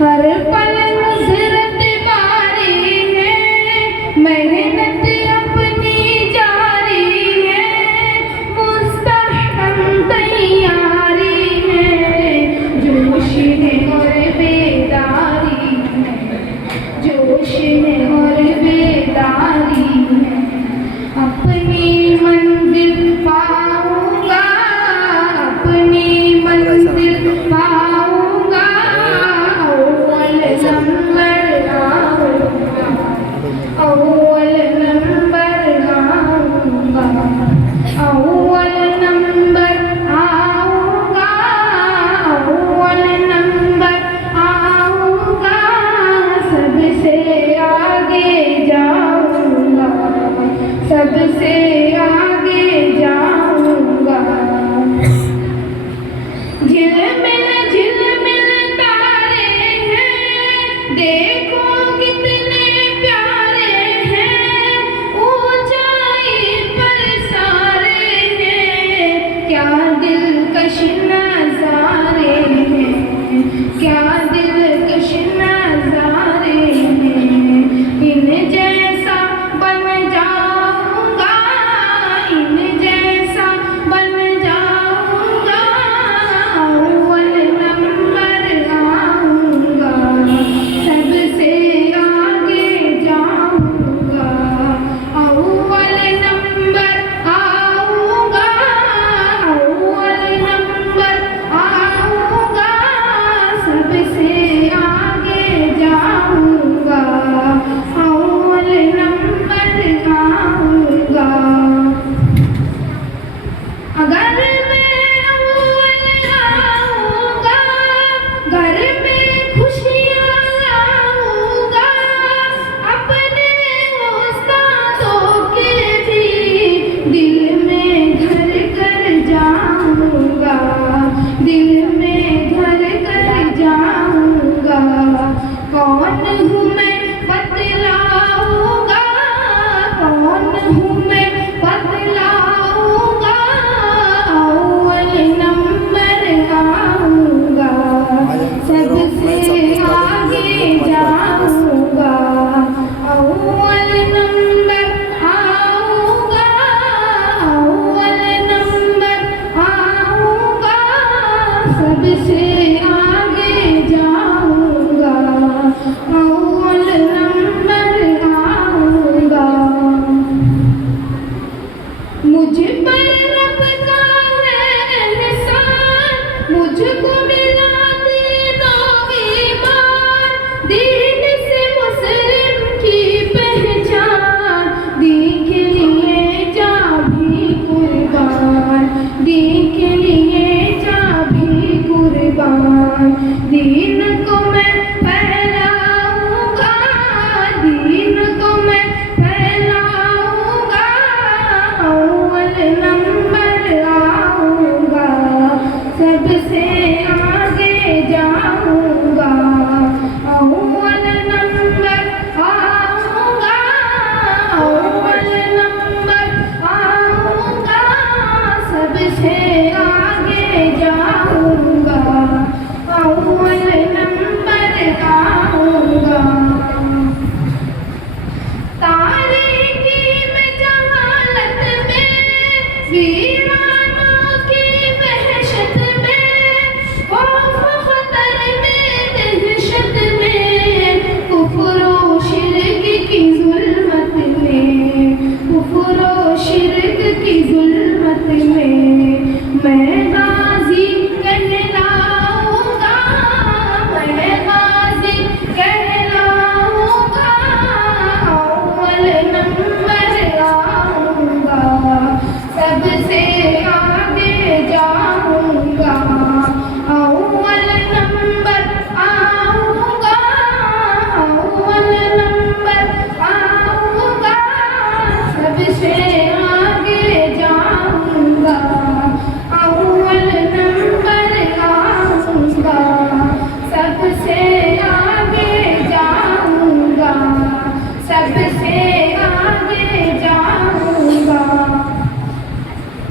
हर पल नुसरत बारी है, मेहनत अपनी जारी है, मुस्तहकम तैयारी है, जोश है और बेदारी है, जोश है और बेदारी है, अपनी मंजिल पाऊंगा, अपनी मंजिल पाऊंगा, अव्वल नंबर आऊंगा, अव्वल नंबर आऊंगा, अव्वल नंबर आऊंगा, अव्वल नंबर आऊंगा, सबसे आगे जाऊंगा, सबसे आगे जाऊंगा। झिलमिल तारे हैं, देखो कितने प्यारे हैं, ऊंचाई पर सारे हैं, क्या दिलकश नज़ारे हैं, क्या दिलकश नज़ारे हैं, इन जैसा बन जाऊंगा, इन जैसा बन जाऊंगा, अव्वल नंबर आऊंगा, सबसे आगे जाऊंगा, अव्वल नंबर आऊंगा, अव्वल नंबर आऊंगा, सबसे आगे जाऊंगा, अव्वल नंबर आऊंगा। अगर मैं अव्वल आऊंगा, घर में खुशियाँ लाऊंगा, अपने उस्तादों के भी दिल में घर कर जाऊंगा, दिल में घर कर जाऊंगा। कौन हूँ मैं बतलाऊंगा, कौन हूँ मैं बतलाऊंगा, अव्वल नंबर आऊंगा, सबसे आगे जाऊंगा, अव्वल नंबर आऊंगा, अव्वल नंबर आऊंगा, सबसे आगे जाऊंगा, अव्वल नंबर आऊंगा। मुझ पर रब का है एहसान, मुझको मिला दीन ईमान, दीन से मुस्लिम की पहचान, दीन के लिए जा भी कुर्बान, दीन के लिए जा भी कुर्बान, दीन